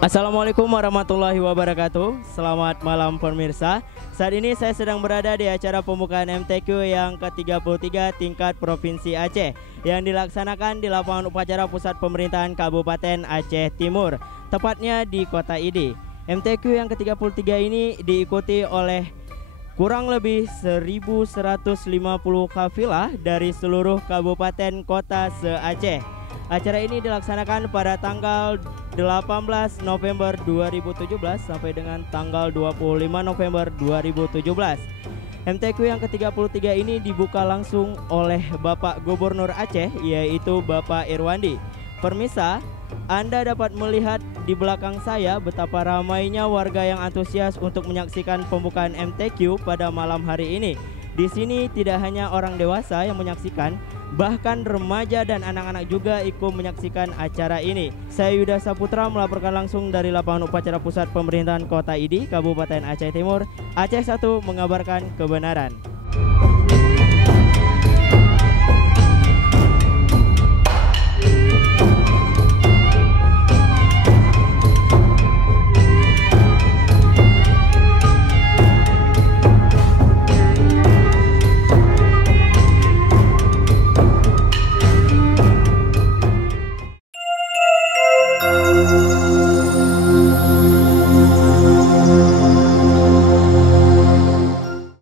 Assalamualaikum warahmatullahi wabarakatuh. Selamat malam pemirsa. Saat ini saya sedang berada di acara pembukaan MTQ yang ke-33 tingkat Provinsi Aceh yang dilaksanakan di lapangan upacara pusat pemerintahan Kabupaten Aceh Timur, tepatnya di Kota Idi. MTQ yang ke-33 ini diikuti oleh kurang lebih 1.150 kafilah dari seluruh kabupaten kota se-Aceh. Acara ini dilaksanakan pada tanggal 18 November 2017 sampai dengan tanggal 25 November 2017. MTQ yang ke-33 ini dibuka langsung oleh Bapak Gubernur Aceh, yaitu Bapak Irwandi. Permisa, Anda dapat melihat di belakang saya betapa ramainya warga yang antusias untuk menyaksikan pembukaan MTQ pada malam hari ini. Di sini tidak hanya orang dewasa yang menyaksikan, bahkan remaja dan anak-anak juga ikut menyaksikan acara ini. Saya Yuda Saputra melaporkan langsung dari lapangan upacara pusat pemerintahan Kota Idi, Kabupaten Aceh Timur. Aceh 1 mengabarkan kebenaran.